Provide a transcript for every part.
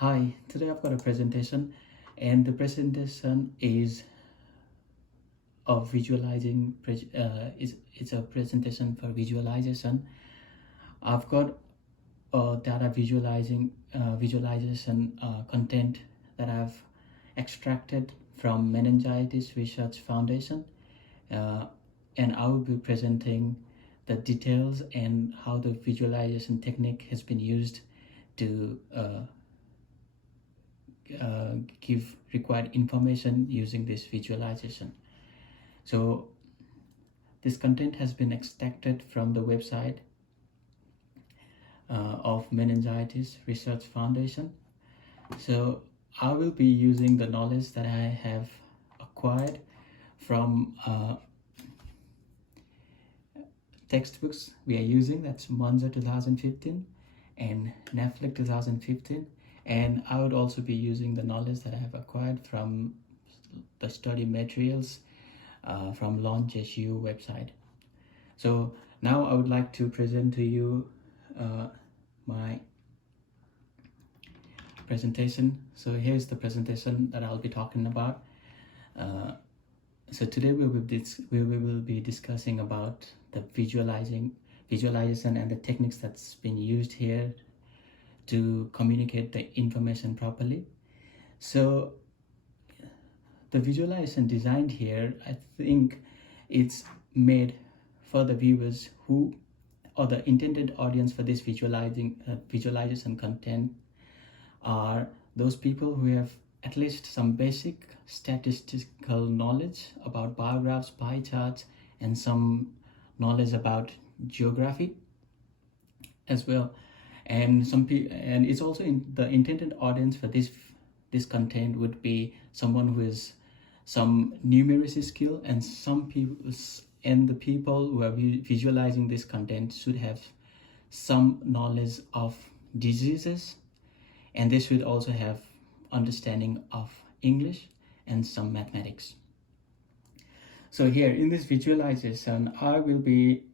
Hi, today I've got a presentation, and the presentation is of visualizing. It's a presentation for visualization. I've got data visualization content that I've extracted from Meningitis Research Foundation, uh, and I will be presenting the details and how the visualization technique has been used to give required information using this visualization. So this content has been extracted from the website of Meningitis Research Foundation. So I will be using the knowledge that I have acquired from textbooks we are using. That's Monza 2015 and Netflix 2015. And I would also be using the knowledge that I have acquired from the study materials from LaunchSU website. So now I would like to present to you my presentation. So here's the presentation that I'll be talking about. So today we will be discussing about the visualization and the techniques that's been used here to communicate the information properly. So the visualization designed here, I think it's made for the viewers who, or the intended audience for this visualization content are those people who have at least some basic statistical knowledge about bar graphs, pie charts, and some knowledge about geography as well. And and it's also the intended audience for this content would be someone who has some numeracy skill, and the people who are visualizing this content should have some knowledge of diseases, and they should also have understanding of English and some mathematics. So here in this visualization, I will be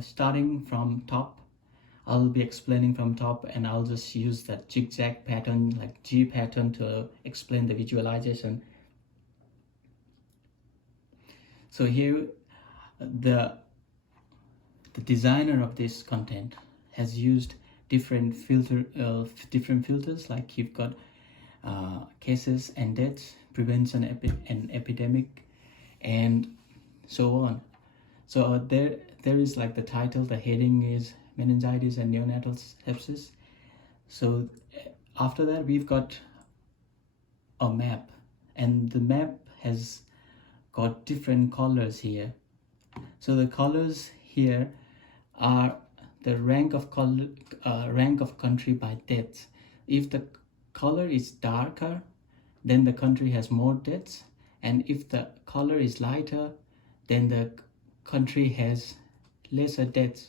starting from top. I'll be explaining from top, and I'll just use that zigzag pattern, like G pattern, to explain the visualization. So here, the designer of this content has used different filters, like you've got cases and deaths, prevention and epidemic, and so on. So there is like the title, the heading is meningitis and neonatal sepsis. So after that, we've got a map, and the map has got different colors here. So the colors here are the rank of country by deaths. If the color is darker, then the country has more deaths, and if the color is lighter, then the country has lesser deaths.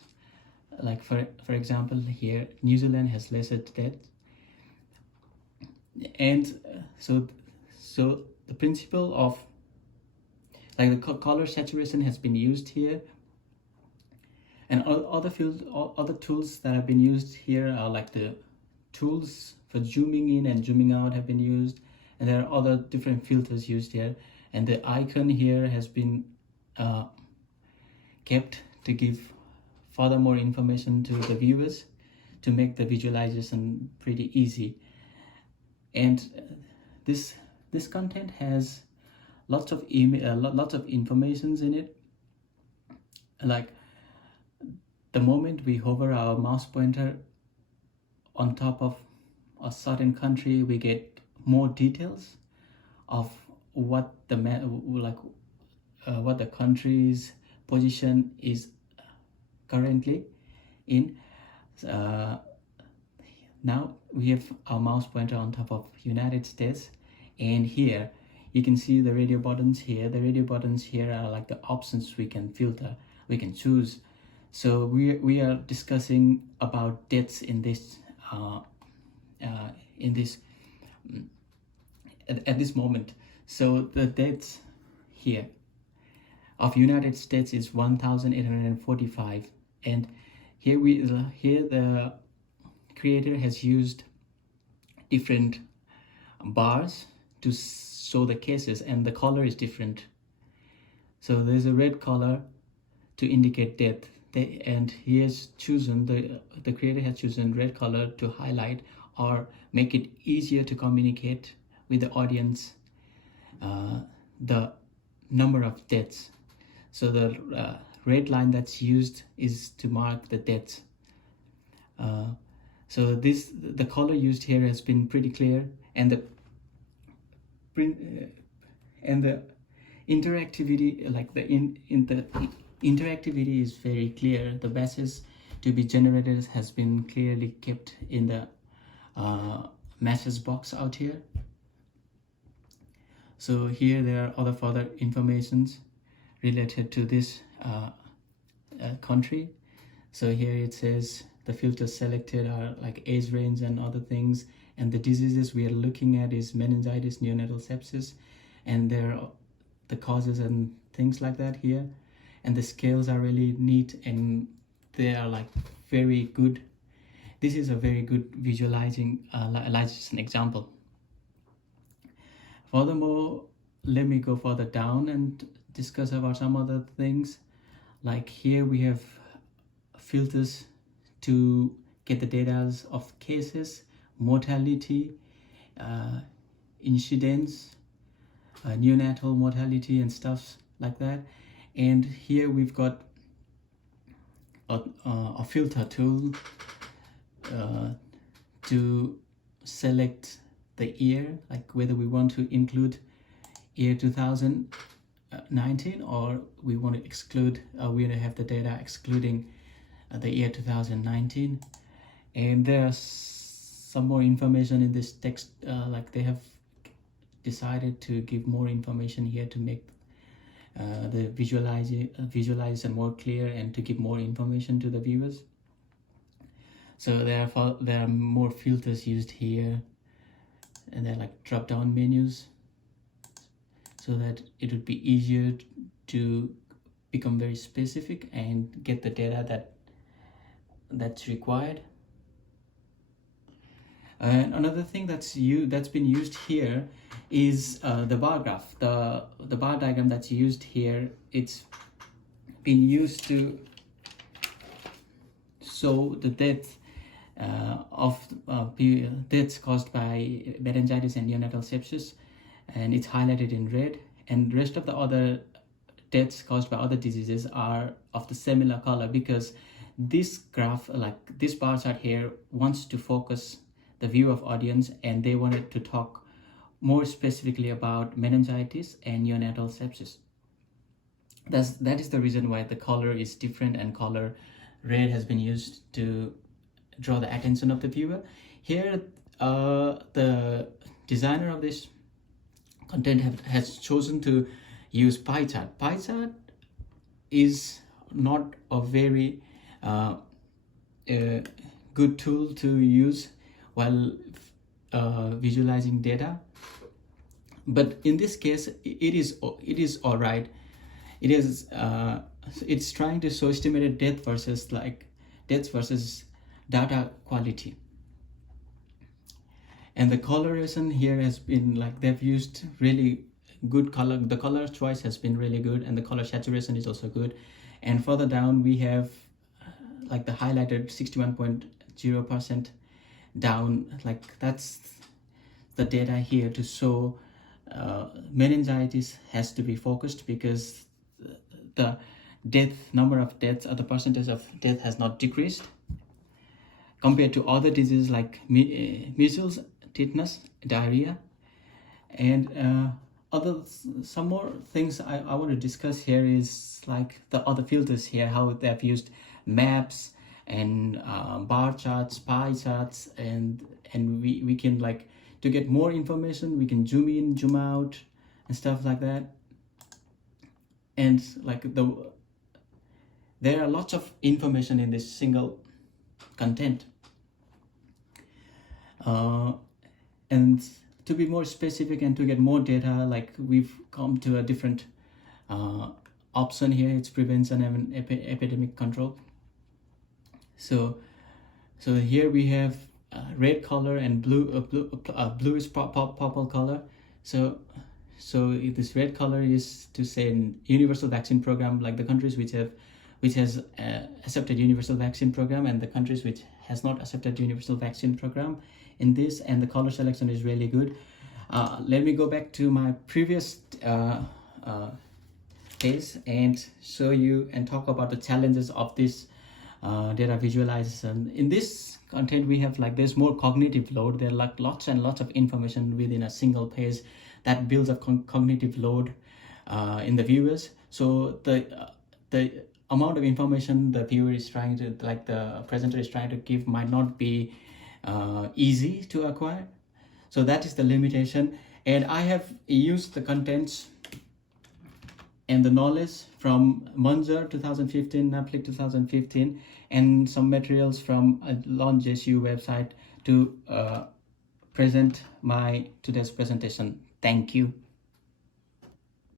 Like for example, here New Zealand has lesser deaths. And so the principle of like the color saturation has been used here, and other tools that have been used here are like the tools for zooming in and zooming out have been used, and there are other different filters used here, and the icon here has been kept to give further more information to the viewers to make the visualization pretty easy. And this content has lots of informations in it. Like the moment we hover our mouse pointer on top of a certain country, we get more details of what what the country's position is currently in. Now we have our mouse pointer on top of United States, and here you can see the radio buttons here. The radio buttons here are like the options we can filter, we can choose. So we are discussing about deaths in this at this moment. So the deaths here of United States is 1,845, and here the creator has used different bars to show the cases, and the color is different. So there's a red color to indicate death, and he has chosen, the creator has chosen red color to highlight or make it easier to communicate with the audience the number of deaths. So the red line that's used is to mark the deaths. So the color used here has been pretty clear, and the interactivity, like the interactivity is very clear. The message to be generated has been clearly kept in the message box out here. So here there are other further informations related to this country. So here it says the filters selected are like age range and other things, and the diseases we are looking at is meningitis, neonatal sepsis, and there are the causes and things like that here. And the scales are really neat, and they are like very good. This is a very good visualization example. Furthermore, let me go further down and discuss about some other things. Like here we have filters to get the data of cases, mortality, incidence, neonatal mortality and stuff like that. And here we've got a filter tool to select the year, like whether we want to include year 2019 or we want to exclude, we want to have the data excluding the year 2019. And there's some more information in this text, like they have decided to give more information here to make the visualization more clear and to give more information to the viewers. So there are more filters used here, and they're like drop down menus, so that it would be easier to become very specific and get the data that's required. And another thing that's been used here is the bar graph, the bar diagram that's used here. It's been used to show the death of deaths caused by meningitis and neonatal sepsis, and it's highlighted in red, and the rest of the other deaths caused by other diseases are of the similar color, because this graph, like this bar chart here, wants to focus the view of audience, and they wanted to talk more specifically about meningitis and neonatal sepsis. That is the reason why the color is different, and color red has been used to draw the attention of the viewer. Here the designer of this content has chosen to use pie chart. Pie chart is not a very good tool to use while visualizing data, but in this case it is all right. It is it's trying to show estimated deaths versus data quality. And the coloration here has been like, they've used really good color. The color choice has been really good, and the color saturation is also good. And further down we have like the highlighted 61.0% down, like that's the data here to show meningitis has to be focused, because the number of deaths, or the percentage of death, has not decreased compared to other diseases like measles, tetanus, diarrhea, and some more things I want to discuss here is like the other filters here, how they've used maps and bar charts, pie charts, and we can, like, to get more information, we can zoom in, zoom out, and stuff like that. And like there are lots of information in this single content. And to be more specific and to get more data, like we've come to a different option here. It's prevention and epidemic control. So here we have red color and bluish purple color. So this red color is to say an universal vaccine program, like the countries which has accepted universal vaccine program, and the countries which has not accepted universal vaccine program in this, and the color selection is really good. Let me go back to my previous case and show you and talk about the challenges of this data visualization. In this content, we have like there's more cognitive load. There are like lots and lots of information within a single page that builds a cognitive load in the viewers. So the amount of information the viewer is trying to, like the presenter is trying to give, might not be easy to acquire. So that is the limitation. And I have used the contents and the knowledge from Munzer 2015, Naplik 2015, and some materials from a LaunchJSU website to present my today's presentation. Thank you.